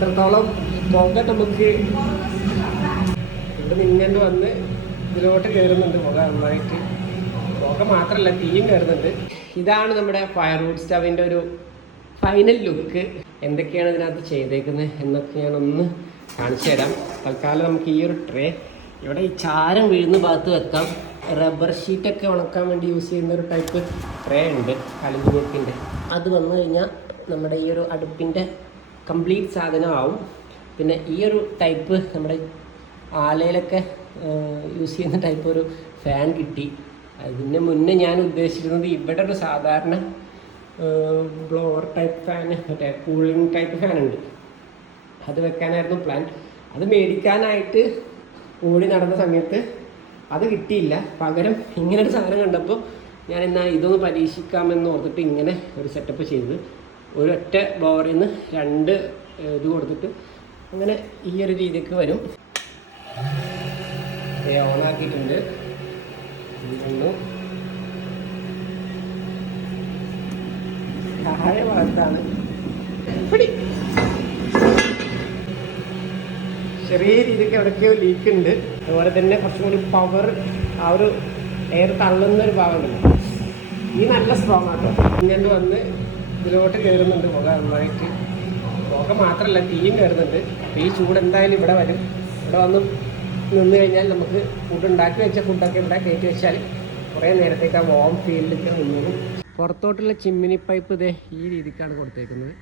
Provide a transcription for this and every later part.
എത്രത്തോളം പുക നമുക്ക് ഇവിടെ നിന്നെ വന്ന് ഇതിലോട്ട് കയറുന്നുണ്ട്. പുക നന്നായിട്ട്, പുക മാത്രമല്ല തീയും കയറുന്നുണ്ട്. ഇതാണ് നമ്മുടെ ഫയർവുഡ് സ്റ്റവിൻ്റെ ഒരു ഫൈനൽ ലുക്ക്. എന്തൊക്കെയാണ് ഇതിനകത്ത് ചെയ്തേക്കുന്നത് എന്നൊക്കെ ഞാനൊന്ന് കാണിച്ചു തരാം. തൽക്കാലം നമുക്ക് ഈ ഒരു ട്രേ ഇവിടെ ഈ ചാരം വീഴുന്ന ഭാഗത്ത് വെക്കാം. റബ്ബർ ഷീറ്റൊക്കെ ഉണക്കാൻ വേണ്ടി യൂസ് ചെയ്യുന്ന ഒരു ടൈപ്പ് ട്രേ ഉണ്ട്, അലുമിനിയത്തിൻ്റെ. അത് വന്നു കഴിഞ്ഞാൽ നമ്മുടെ ഈ ഒരു അടുപ്പിൻ്റെ കംപ്ലീറ്റ് സാധനമാവും. പിന്നെ ഈ ഒരു ടൈപ്പ് നമ്മുടെ ആലയിലൊക്കെ യൂസ് ചെയ്യുന്ന ടൈപ്പ് ഒരു ഫാൻ കിട്ടി. അതിന് മുന്നേ ഞാൻ ഉദ്ദേശിച്ചിരുന്നത് ഇവിടെ ഒരു സാധാരണ ബ്ലോവർ ടൈപ്പ് ഫാൻ, മറ്റേ കൂളിംഗ് ടൈപ്പ് ഫാൻ ഉണ്ട്, അത് വെക്കാനായിരുന്നു പ്ലാൻ. അത് മേടിക്കാനായിട്ട് ഓടി നടന്ന സമയത്ത് അത് കിട്ടിയില്ല. പകരം ഇങ്ങനെ ഒരു സാധനം കണ്ടപ്പോൾ ഞാൻ എന്നാൽ ഇതൊന്ന് പരീക്ഷിക്കാമെന്ന് ഓർത്തിട്ട് ഇങ്ങനെ ഒരു സെറ്റപ്പ് ചെയ്ത് ഒരൊറ്റ ബ്ലോവറിൽ നിന്ന് 2 ഇത് കൊടുത്തിട്ട് അങ്ങനെ ഈ ഒരു രീതിക്ക് വരും. ഓണാക്കിയിട്ടുണ്ട്. താഴെ ഭാഗത്താണ് ചെറിയ രീതിക്ക് എവിടേക്കോ ലീക്ക് ഉണ്ട്. അതുപോലെ തന്നെ കുറച്ചും കൂടി പവർ, ആ ഒരു എയർ തള്ളുന്ന ഒരു ഭാഗമുണ്ട്. ഈ നല്ല സ്ട്രോങ് ആട്ടോ. ഇങ്ങനെ വന്ന് ഇതിലോട്ട് കയറുന്നുണ്ട് പുക നന്നായിട്ട്. പുക മാത്രമല്ല തീയും കയറുന്നുണ്ട്. അപ്പോൾ ഈ ചൂട് എന്തായാലും ഇവിടെ വരും. ഇവിടെ വന്ന് നിന്ന് കഴിഞ്ഞാൽ നമുക്ക് ഫുഡ് ഉണ്ടാക്കി വെച്ച ഫുഡൊക്കെ ഇവിടെ കയറ്റി വെച്ചാൽ കുറേ നേരത്തേക്ക് ആ വാം ഫീൽഡിലേക്ക് നിന്നു. പുറത്തോട്ടുള്ള ചിമ്മിനി പൈപ്പ് ഇതേ ഈ രീതിക്കാണ് കൊടുത്തേക്കുന്നത്.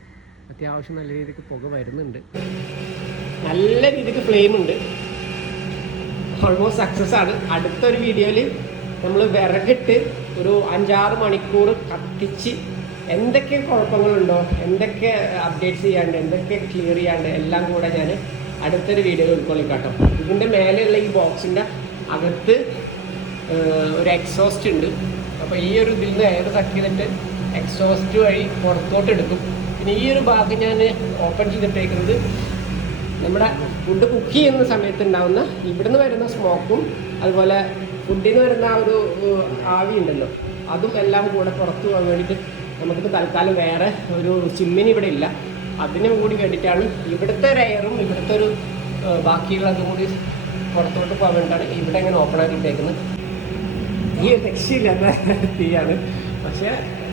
അത്യാവശ്യം നല്ല രീതിക്ക് പുക വരുന്നുണ്ട്, നല്ല രീതിക്ക് ഫ്ലെയിം ഉണ്ട്. ഓൾമോസ്റ്റ് സക്സസ് ആണ്. അടുത്തൊരു വീഡിയോയിൽ നമ്മൾ വിറകിട്ട് ഒരു 5-6 മണിക്കൂർ കത്തിച്ച് എന്തൊക്കെ കുഴപ്പങ്ങളുണ്ടോ, എന്തൊക്കെ അപ്ഡേറ്റ്സ് ചെയ്യാണ്ട്, എന്തൊക്കെ ക്ലിയർ ചെയ്യാണ്ട് എല്ലാം കൂടെ ഞാൻ അടുത്തൊരു വീഡിയോയിൽ ഉൾക്കൊള്ളിക്കാട്ടോ. ഇതിൻ്റെ മേലെയുള്ള ഈ ബോക്സിൻ്റെ അകത്ത് ഒരു എക്സോസ്റ്റ് ഉണ്ട്. അപ്പോൾ ഈ ഒരു ഇതിൽ നിന്ന് എയർ സക്ക് ചെയ്തിട്ട് എക്സോസ്റ്റ് വഴി പുറത്തോട്ട് എടുക്കും. പിന്നെ ഈ ഒരു ഭാഗം ഞാൻ ഓപ്പൺ ചെയ്തിട്ടേക്കുന്നത് നമ്മുടെ ഫുഡ് കുക്ക് ചെയ്യുന്ന സമയത്ത് ഉണ്ടാകുന്ന ഇവിടുന്ന് വരുന്ന സ്മോക്കും അതുപോലെ ഫുഡിൽ നിന്ന് വരുന്ന ആ ഒരു ആവി ഉണ്ടല്ലോ, അതും എല്ലാം കൂടെ പുറത്ത് പോകാൻ വേണ്ടിയിട്ട് നമുക്കിപ്പോൾ തൽക്കാലം വേറെ ഒരു ചിമ്മിനി ഇവിടെ ഇല്ല. അതിനും കൂടി വേണ്ടിയിട്ടാണ് ഇവിടുത്തെ ഒരു എയറും ഇവിടുത്തെ ഒരു ബാക്കിയുള്ളതും കൂടി പുറത്തോട്ട് പോകാൻ വേണ്ടിയിട്ടാണ് ഇവിടെ ഇങ്ങനെ ഓപ്പൺ ആക്കിയിട്ടേക്കുന്നത്. ഈ രക്ഷയില്ലാത്ത തീയാണ്. പക്ഷേ